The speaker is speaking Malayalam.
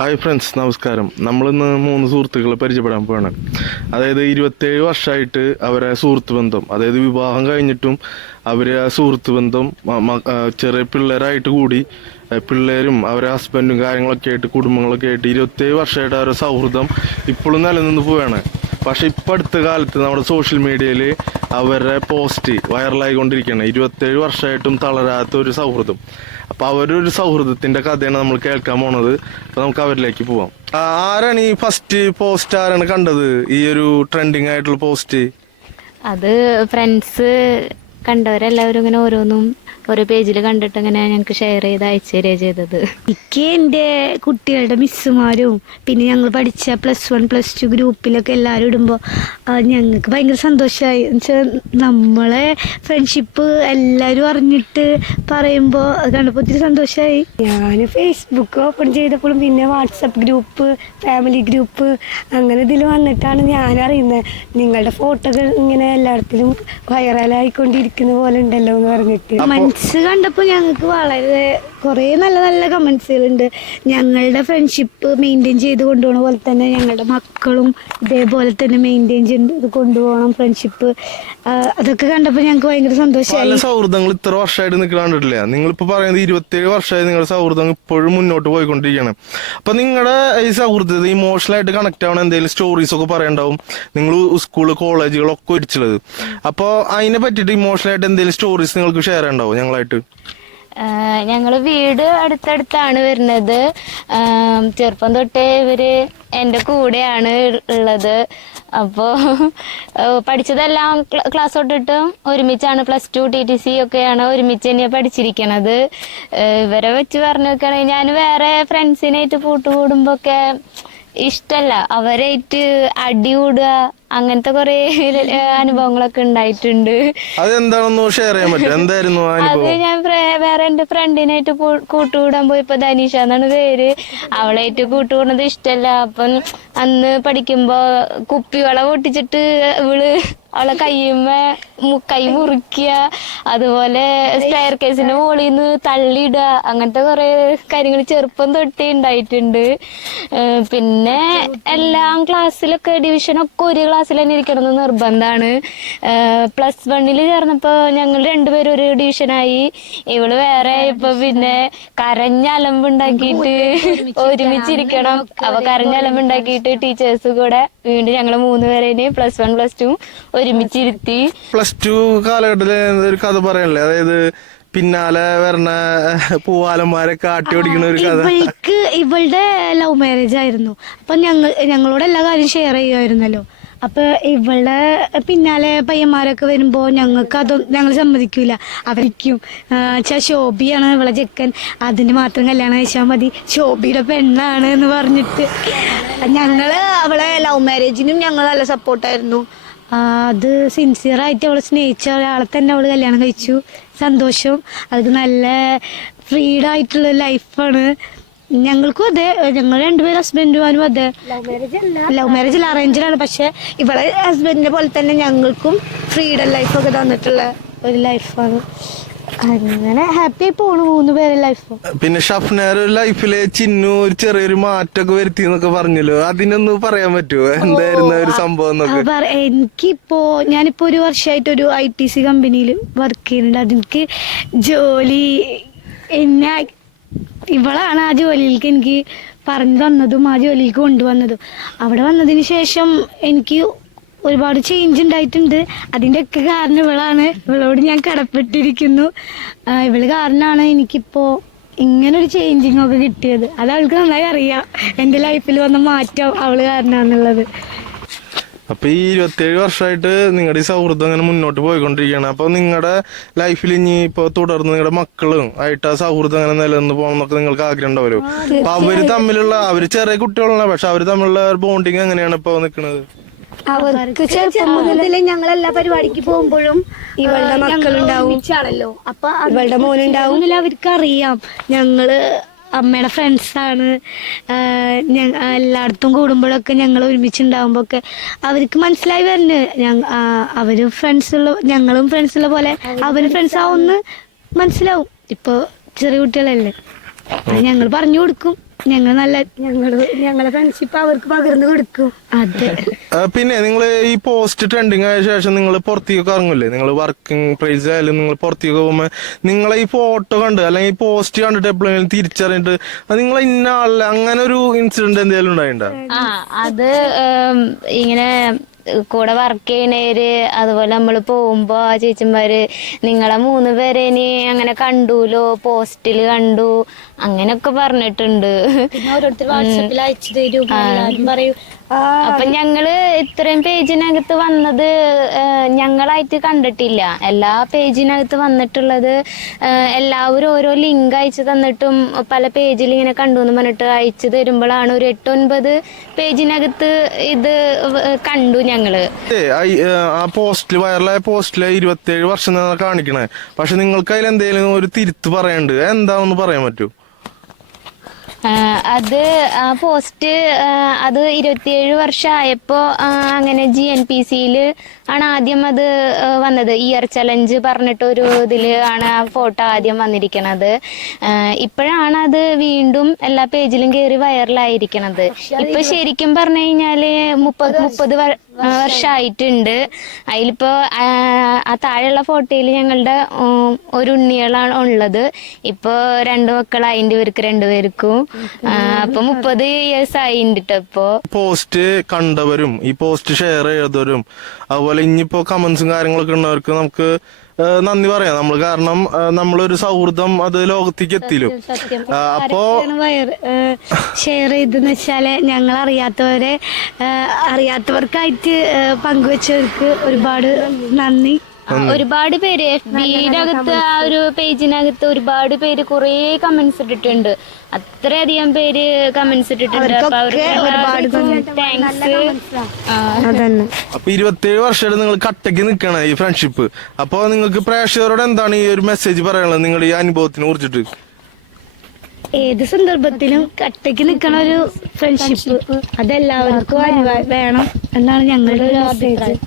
ഹായ് ഫ്രണ്ട്സ്, നമസ്കാരം. നമ്മളിന്ന് 3 സുഹൃത്തുക്കളെ പരിചയപ്പെടാൻ പോവാണ്. അതായത് 27 വർഷമായിട്ട് അവരെ സുഹൃത്ത് ബന്ധം, അതായത് വിവാഹം കഴിഞ്ഞിട്ടും അവരെ ആ സുഹൃത്ത് ബന്ധം ചെറിയ പിള്ളേരായിട്ട് കൂടി പിള്ളേരും അവരെ ഹസ്ബൻഡും കാര്യങ്ങളൊക്കെ ആയിട്ട് കുടുംബങ്ങളൊക്കെ ആയിട്ട് 27 വർഷമായിട്ട് അവരുടെ സൗഹൃദം ഇപ്പോഴും നിലനിന്ന് പോവുകയാണ്. പക്ഷെ ഇപ്പം അടുത്ത കാലത്ത് നമ്മുടെ സോഷ്യൽ മീഡിയയിൽ അവരുടെ പോസ്റ്റ് വൈറലായിക്കൊണ്ടിരിക്കുകയാണ്. 27 വർഷമായിട്ടും തളരാത്ത ഒരു സൗഹൃദം. അപ്പൊ അവരൊരു സൗഹൃദത്തിന്റെ കഥയാണ് നമ്മൾ കേൾക്കാൻ പോണത്. അപ്പൊ നമുക്ക് അവരിലേക്ക് പോവാം. ആരാണ് ഈ ഫസ്റ്റ് പോസ്റ്റ് ആരാണ് കണ്ടത്, ഈ ഒരു ട്രെൻഡിങ് ആയിട്ടുള്ള പോസ്റ്റ്? അത് ഫ്രണ്ട്സ് കണ്ടവരെല്ലാവരും ഇങ്ങനെ ഓരോന്നും ഓരോ പേജിൽ കണ്ടിട്ട് ഇങ്ങനെ ഞങ്ങൾക്ക് ഷെയർ ചെയ്ത് അയച്ചു തരിക ചെയ്തത്. എനിക്ക് എൻ്റെ കുട്ടികളുടെ മിസ്സുമാരും പിന്നെ ഞങ്ങൾ പഠിച്ച +1 +2 ഗ്രൂപ്പിലൊക്കെ എല്ലാവരും ഇടുമ്പോൾ ഞങ്ങൾക്ക് ഭയങ്കര സന്തോഷമായി. എന്നുവെച്ചാൽ നമ്മളെ ഫ്രണ്ട്ഷിപ്പ് എല്ലാവരും അറിഞ്ഞിട്ട് പറയുമ്പോൾ അത് കണ്ടപ്പോൾ ഒത്തിരി സന്തോഷമായി. ഞാൻ ഫേസ്ബുക്ക് ഓപ്പൺ ചെയ്തപ്പോഴും പിന്നെ വാട്സപ്പ് ഗ്രൂപ്പ്, ഫാമിലി ഗ്രൂപ്പ്, അങ്ങനെ ഇതിൽ വന്നിട്ടാണ് ഞാൻ അറിയുന്നത് നിങ്ങളുടെ ഫോട്ടോകൾ ഇങ്ങനെ എല്ലായിടത്തിലും വൈറലായിക്കൊണ്ടിരിക്കുന്ന പോലെ ഉണ്ടല്ലോ എന്ന് പറഞ്ഞിട്ട്. കമൻസ് കണ്ടപ്പോൾ ഞങ്ങൾക്ക് വളരെ കുറേ നല്ല നല്ല കമൻസുകളുണ്ട്. ഞങ്ങളുടെ ഫ്രണ്ട്ഷിപ്പ് മെയിൻറ്റെയിൻ ചെയ്ത് കൊണ്ടുപോകണ പോലെ തന്നെ ഞങ്ങളുടെ മക്കളും ഇതേപോലെ തന്നെ മെയിൻറ്റെയിൻ ചെയ്ത് കൊണ്ടുപോകണം ഫ്രണ്ട്ഷിപ്പ്. അതൊക്കെ കണ്ടപ്പോൾ ഞങ്ങൾക്ക് ഭയങ്കര സന്തോഷമായി. സൗഹൃദങ്ങൾ ഇത്ര വർഷമായിട്ട് നിൽക്കാണ്ടിട്ടില്ല. നിങ്ങളിപ്പോ പറയുന്നത് 27 വർഷമായി നിങ്ങളുടെ സൗഹൃദം ഇപ്പോഴും മുന്നോട്ട് പോയിക്കൊണ്ടിരിക്കുകയാണ്. അപ്പൊ നിങ്ങളുടെ ഈ സൗഹൃദത്തിൽ ഇമോഷണലായിട്ട് കണക്ട് ആവണ എന്തെങ്കിലും സ്റ്റോറീസ് ഒക്കെ പറയണ്ടാവും. നിങ്ങൾ സ്കൂള് കോളേജുകളൊക്കെ ഒരിച്ചുള്ളത്. അപ്പോൾ അതിനെ പറ്റിയിട്ട് ഇമോഷണലായിട്ട് എന്തെങ്കിലും സ്റ്റോറീസ് നിങ്ങൾക്ക് ഷെയർ ഉണ്ടാവും ഞങ്ങളായിട്ട്? ഞങ്ങള് വീട് അടുത്തടുത്താണ് വരുന്നത്. ചെറുപ്പം തൊട്ടേ ഇവര് എൻ്റെ കൂടെയാണ് ഉള്ളത്. അപ്പോൾ പഠിച്ചതെല്ലാം ക്ലാസ് തൊട്ടിട്ടും ഒരുമിച്ചാണ്. +2 TTC ഒക്കെയാണ് ഒരുമിച്ച് തന്നെയാണ് പഠിച്ചിരിക്കണത്. ഇവരെ വെച്ച് പറഞ്ഞു നോക്കുകയാണെങ്കിൽ ഞാൻ വേറെ ഫ്രണ്ട്സിനായിട്ട് കൂട്ടുകൂടുമ്പോഴൊക്കെ ഇഷ്ടല്ല, അവരായിട്ട് അടി കൂടുക, അങ്ങനത്തെ കുറെ അനുഭവങ്ങളൊക്കെ ഉണ്ടായിട്ടുണ്ട്. അതെന്താണെന്ന് ഷെയർ ചെയ്യാൻ പറ്റും? എന്തായിരുന്നു അത് ഞാൻ വേറെ എന്റെ ഫ്രണ്ടിനായിട്ട് കൂട്ടുകൂടാൻ പോയപ്പോ ധനീഷ എന്നാണ് പേര്. അവളായിട്ട് കൂട്ടുകൂടുന്നത് ഇഷ്ടല്ല. അപ്പം അന്ന് പഠിക്കുമ്പോ കുപ്പിവള പൊട്ടിച്ചിട്ട് ഇവള് അവളെ കൈ മുറിക്കുക, അതുപോലെ സ്റ്റെയർ കേസിന്റെ മുകളിൽ നിന്ന് തള്ളിയിടുക, അങ്ങനത്തെ കുറെ കാര്യങ്ങൾ ചെറുപ്പം തൊട്ടേ ഉണ്ടായിട്ടുണ്ട്. പിന്നെ എല്ലാം ക്ലാസ്സിലൊക്കെ ഡിവിഷനൊക്കെ ഒരു ക്ലാസ്സിൽ തന്നെ ഇരിക്കണമെന്ന് നിർബന്ധമാണ്. +1 ചേർന്നപ്പോ ഞങ്ങൾ രണ്ടുപേരും ഒരു ഡിവിഷനായി. ഇവള് വേറെ ഇപ്പൊ പിന്നെ കരഞ്ഞലമ്പുണ്ടാക്കിയിട്ട് ഒരുമിച്ചിരിക്കണം. അപ്പൊ കരഞ്ഞലമ്പുണ്ടാക്കിയിട്ട് ടീച്ചേഴ്സ് കൂടെ വീണ്ടും ഞങ്ങള് 3 പേരേനെയും +1 +2 ഒരുമിച്ചിരുത്തി. +2 കാലഘട്ടത്തില് ഒരു കഥ പറയാനല്ലേ, അതായത് പിന്നാലെ വരണ പൂവാലന്മാരെ കാട്ടി ഓടിക്കുന്ന ഒരു കഥ. ഇവളുടെ ലവ് മാരേജ് ആയിരുന്നു. അപ്പൊ ഞങ്ങളോട് എല്ലാ കാര്യം ഷെയർ ചെയ്യുമായിരുന്നല്ലോ. അപ്പൊ ഇവളുടെ പിന്നാലെ പയ്യന്മാരൊക്കെ വരുമ്പോ ഞങ്ങൾ സമ്മതിക്കൂല. അവർക്കും ശോഭിയാണ് ഇവളെ ചെക്കൻ, അതിന് മാത്രം കല്യാണം കഴിച്ചാൽ മതി, ശോഭിയുടെ പെണ്ണാണ് എന്ന് പറഞ്ഞിട്ട് അവളെ ലവ് മാരേജിനും ഞങ്ങൾ നല്ല സപ്പോർട്ടായിരുന്നു. അത് സിൻസിയറായിട്ട് അവളെ സ്നേഹിച്ച ഒരാളെ തന്നെ അവള് കല്യാണം കഴിച്ചു. സന്തോഷം. അത് നല്ല ഫ്രീഡായിട്ടുള്ള ലൈഫാണ്. ഞങ്ങൾക്കും അതെ, ഞങ്ങൾ രണ്ടുപേരും ഹസ്ബൻഡുമാരും അതെ. ലവ് മാരേജ് അല്ല, അറേഞ്ച്ഡാണ്. പക്ഷെ ഇവളെ ഹസ്ബൻഡിനെ പോലെ തന്നെ ഞങ്ങൾക്കും ഫ്രീഡം ലൈഫൊക്കെ തന്നിട്ടുള്ള ഒരു ലൈഫാണ്. അങ്ങനെ ഹാപ്പി ആയി പോണു 3 പേരെ ലൈഫ്. പിന്നെ ഷഫ്നാർ ലൈഫിലെ ചിന്നു ഒരു ചെറിയൊരു മാറ്റമൊക്കെ വരുത്തി എന്നൊക്കെ പറഞ്ഞല്ലോ, അതിനൊന്ന് പറയാൻ പറ്റുമോ? എന്തായിരുന്നു ഒരു സംഭവം? ഞാനിപ്പോ 1 വർഷമായിട്ട് ഒരു ITC കമ്പനിയിൽ വർക്ക് ചെയ്യുന്നുണ്ട്. അതെനിക്ക് ജോലി ഇവളാണ് ആ ജോലിയിലേക്ക് എനിക്ക് പറഞ്ഞു തന്നതും ആ ജോലിയിലേക്ക് കൊണ്ടുവന്നതും. അവിടെ വന്നതിന് ശേഷം എനിക്ക് ഒരുപാട് ചേഞ്ച് ഉണ്ടായിട്ടുണ്ട്. അതിൻ്റെ ഒക്കെ കാരണം ഇവളാണ്. ഇവളോട് ഞാൻ കടപ്പെട്ടിരിക്കുന്നു. ഇവള് കാരണമാണ് എനിക്കിപ്പോ ഇങ്ങനൊരു ചേഞ്ചിങ് ഒക്കെ കിട്ടിയത്. അത് അവൾക്ക് നന്നായി അറിയാം, എൻ്റെ ലൈഫിൽ വന്ന മാറ്റം അവള് കാരണമാണെന്നുള്ളത്. അപ്പൊ ഈ 27 വർഷമായിട്ട് നിങ്ങളുടെ ഈ സൗഹൃദം അങ്ങനെ മുന്നോട്ട് പോയിക്കൊണ്ടിരിക്കുകയാണ്. അപ്പൊ നിങ്ങളുടെ ലൈഫിൽ ഇനി ഇപ്പൊ തുടർന്ന് നിങ്ങളുടെ മക്കളും ആയിട്ട് ആ സൗഹൃദം അങ്ങനെ നിലനിന്ന് പോകണം എന്നൊക്കെ നിങ്ങൾക്ക് ആഗ്രഹം ഉണ്ടാവല്ലോ. അപ്പൊ അവര് ചെറിയ കുട്ടികളാണ്, പക്ഷെ അവര് തമ്മിലുള്ള ബോണ്ടിങ് എങ്ങനെയാണ് ഇപ്പൊ നിൽക്കുന്നത്? അവർക്ക് ചെറുപ്പം മുതലേ ഞങ്ങൾ എല്ലാ പരിപാടിക്ക് പോകുമ്പോഴും ഇവളുടെ മക്കളുണ്ടാവും, അപ്പൊ ഇവളുടെ മോനുണ്ടാവും. അവർക്ക് അറിയാം ഞങ്ങള് അമ്മയുടെ ഫ്രണ്ട്സാണ്. എല്ലായിടത്തും കൂടുമ്പോഴൊക്കെ ഞങ്ങൾ ഒരുമിച്ചുണ്ടാകുമ്പോഴൊക്കെ അവർക്ക് മനസ്സിലായി വരുന്നത് അവര് ഞങ്ങളും ഫ്രണ്ട്സുള്ള പോലെ അവര് ഫ്രണ്ട്സ് ആവുമെന്ന് മനസ്സിലാവും. ഇപ്പൊ ചെറിയ കുട്ടികളല്ലേ, ഞങ്ങൾ പറഞ്ഞു കൊടുക്കും. ഞങ്ങളെ ഫ്രണ്ട്ഷിപ്പ് അവർക്ക് പകർന്നു കൊടുക്കും. അതെ. പിന്നെ നിങ്ങൾ ഈ പോസ്റ്റ് ട്രെൻഡിങ് ആയ ശേഷം നിങ്ങൾ പുറത്തേക്ക് ഇറങ്ങില്ലേ, നിങ്ങൾ വർക്കിംഗ് പ്രൈസ് ആയാലും നിങ്ങൾ പുറത്തേക്ക് പോകുമ്പോൾ നിങ്ങളെ ഈ ഫോട്ടോ കണ്ട് അല്ലെങ്കിൽ ഈ പോസ്റ്റ് കണ്ടിട്ട് എപ്പോഴെങ്കിലും തിരിച്ചറിഞ്ഞിട്ട് നിങ്ങൾ ഇന്ന ആളല്ല അങ്ങനെ ഒരു ഇൻസിഡന്റ് എന്തെങ്കിലും ഉണ്ടായിട്ടുണ്ടോ? അത് ഇങ്ങനെ കൂടെ വർക്ക് ചെയ്യണേര്, അതുപോലെ നമ്മള് പോകുമ്പോ ചേച്ചിമാര് നിങ്ങളെ 3 പേരെ ഇനി അങ്ങനെ കണ്ടൂലോ, പോസ്റ്റില് കണ്ടു അങ്ങനൊക്കെ പറഞ്ഞിട്ടുണ്ട്. ഓരോരുത്തർ വാട്സാപ്പിൽ അയച്ചു തരും, പറയും. അപ്പൊ ഞങ്ങള് ഇത്രയും പേജിനകത്ത് വന്നത് ഞങ്ങളായിട്ട് കണ്ടിട്ടില്ല. എല്ലാ പേജിനകത്ത് വന്നിട്ടുള്ളത് എല്ലാവരും ഓരോ ലിങ്ക് അയച്ചു തന്നിട്ടും പല പേജിൽ ഇങ്ങനെ കണ്ടു എന്ന് പറഞ്ഞിട്ട് അയച്ചു തരുമ്പോഴാണ് ഒരു 8-9 പേജിനകത്ത് ഇത് കണ്ടു ഞങ്ങള്. ആ പോസ്റ്റില് വൈറലായ പോസ്റ്റില് 27 വർഷം കാണിക്കണേ, പക്ഷെ നിങ്ങൾക്ക് അതിൽ എന്തെങ്കിലും ഒരു തിരുത്ത് പറയാനുണ്ട്, എന്താണെന്ന് പറയാൻ പറ്റൂ? അത് ആ പോസ്റ്റ് അത് 27 വർഷം ആയപ്പോ അങ്ങനെ GNPCയില് ആണ് ആദ്യം അത് വന്നത്. ഇയർ ചലഞ്ച് പറഞ്ഞിട്ടൊരു ഇതില് ആണ് ആ ഫോട്ടോ ആദ്യം വന്നിരിക്കണത്. ഇപ്പോഴാണ് അത് വീണ്ടും എല്ലാ പേജിലും കയറി വൈറലായിരിക്കണത്. ഇപ്പൊ ശരിക്കും പറഞ്ഞു കഴിഞ്ഞാല് 30 വർഷമായിട്ടുണ്ട്. അതിലിപ്പോ ആ താഴെയുള്ള ഫോട്ടോയില് ഞങ്ങളുടെ ഒരു ഉണ്ണികളാണ് ഉള്ളത്. ഇപ്പൊ 2 മക്കളായി ഇവർക്ക് 2 പേർക്കും. അപ്പൊ 30 ഇയേഴ്സ് ആയിട്ടോ ഇപ്പൊ. പോസ്റ്റ് കണ്ടവരും ഈ പോസ്റ്റ് ഷെയർ ചെയ്തവരും അതുപോലെ ഇനിയിപ്പോ കമന്റ്സും കാര്യങ്ങളൊക്കെ ഉള്ളവർക്ക് നമുക്ക് നന്ദി പറയാം നമ്മൾ. കാരണം നമ്മളൊരു സൗഹൃദം അത് ലോകത്തേക്ക് എത്തിയില്ലോ. അപ്പോ ഷെയർ ചെയ്തെന്ന് വെച്ചാല് ഞങ്ങൾ അറിയാത്തവർക്കായിട്ട് പങ്കുവെച്ചവർക്ക് ഒരുപാട് നന്ദി. ഒരുപാട് പേര് FB'നകത്ത് ആ ഒരു പേജിനകത്ത് ഒരുപാട് പേര് കുറേ കമന്റ്സ് ഇട്ടിട്ടുണ്ട്. അത്രയധികം പേര് കമന്റ്സ് ഇട്ടിട്ടുണ്ട്. അപ്പൊ അവർക്ക് ഒരുപാട് താങ്ക്സ്. അപ്പൊ 27 വർഷമായിട്ട് നിങ്ങൾ കട്ടയ്ക്ക് നിൽക്കണം ഈ ഫ്രണ്ട്ഷിപ്പ്. അപ്പൊ നിങ്ങൾക്ക് പ്രേക്ഷകരോട് എന്താണ് ഈ ഒരു മെസ്സേജ് പറയാനുള്ളത് നിങ്ങൾ ഈ അനുഭവത്തിനെ കുറിച്ചിട്ട്? ഏത് സന്ദർഭത്തിലും കട്ടയ്ക്ക് നിൽക്കണ ഒരു ഫ്രണ്ട്ഷിപ്പ് അതെല്ലാവർക്കും വേണം എന്നാണ് ഞങ്ങളുടെ ഒരു അഭിപ്രായം.